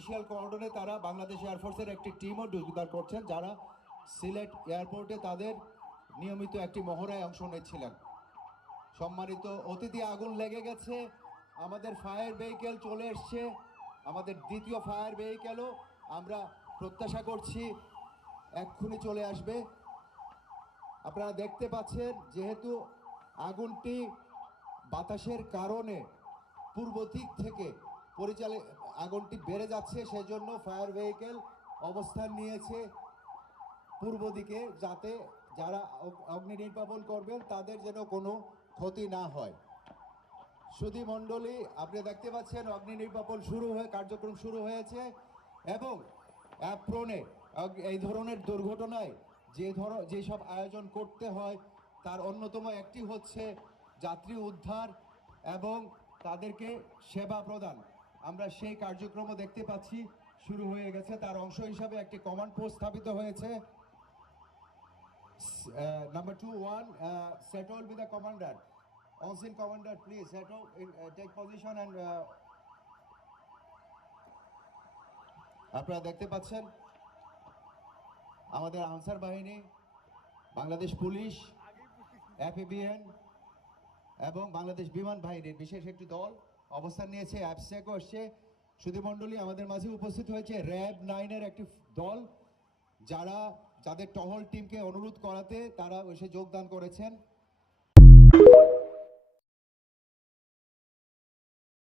Initial কর্ডনে তারা বাংলাদেশ এয়ারফোর্সের একটি টিমও উদ্ধার করছেন, যারা সিলেট এয়ারপোর্টে তাদের নিয়মিত একটি মহড়ায় অংশ নিচ্ছিলেন। সম্মানিত অতিথি, আগুন লেগে গেছে, আমাদের ফায়ার ভেহিকেল চলে এসছে, আমাদের দ্বিতীয় ফায়ার ভেহিকেলও আমরা প্রত্যাশা করছি এক্ষুনি চলে আসবে। আপনারা দেখতে পাচ্ছেন, যেহেতু আগুনটি বাতাসের কারণে পূর্ব দিক থেকে আগুনটি বেড়ে যাচ্ছে, সেজন্য ফায়ার ভেহিকেল অবস্থান নিয়েছে পূর্ব দিকে, যাতে যারা অগ্নি নির্বাপন করবেন তাদের যেন কোনো ক্ষতি না হয়। সুধী মণ্ডলী, আপনি দেখতে পাচ্ছেন অগ্নি নির্বাপন কার্যক্রম শুরু হয়েছে, এবং অ্যাপ্রনে এই ধরনের দুর্ঘটনায় যেসব আয়োজন করতে হয় তার অন্যতম একটি হচ্ছে যাত্রী উদ্ধার এবং তাদেরকে সেবা প্রদান। আমরা সেই কার্যক্রমও দেখতে পাচ্ছি শুরু হয়ে গেছে। তার অংশ হিসাবে একটি কমান্ড পোস্ট স্থাপিত হয়েছে। Number 2-1, settle with the commander. On-scene commander, please settle, take position and আপনারা দেখতে পাচ্ছেন আমাদের আনসার বাহিনী, বাংলাদেশ পুলিশ, এপিবিএন এবং বাংলাদেশ বিমান বাহিনীর বিশেষ একটি দল অবস্থান নিয়েছে। অ্যাবস্ট্যাকও আসছে। সুধীমণ্ডলী, আমাদের মাঝে উপস্থিত হয়েছে র্যাব 9-এর একটি দল, যাদের টহল টিমকে অনুরোধ করাতে তারা এসে যোগদান করেছেন।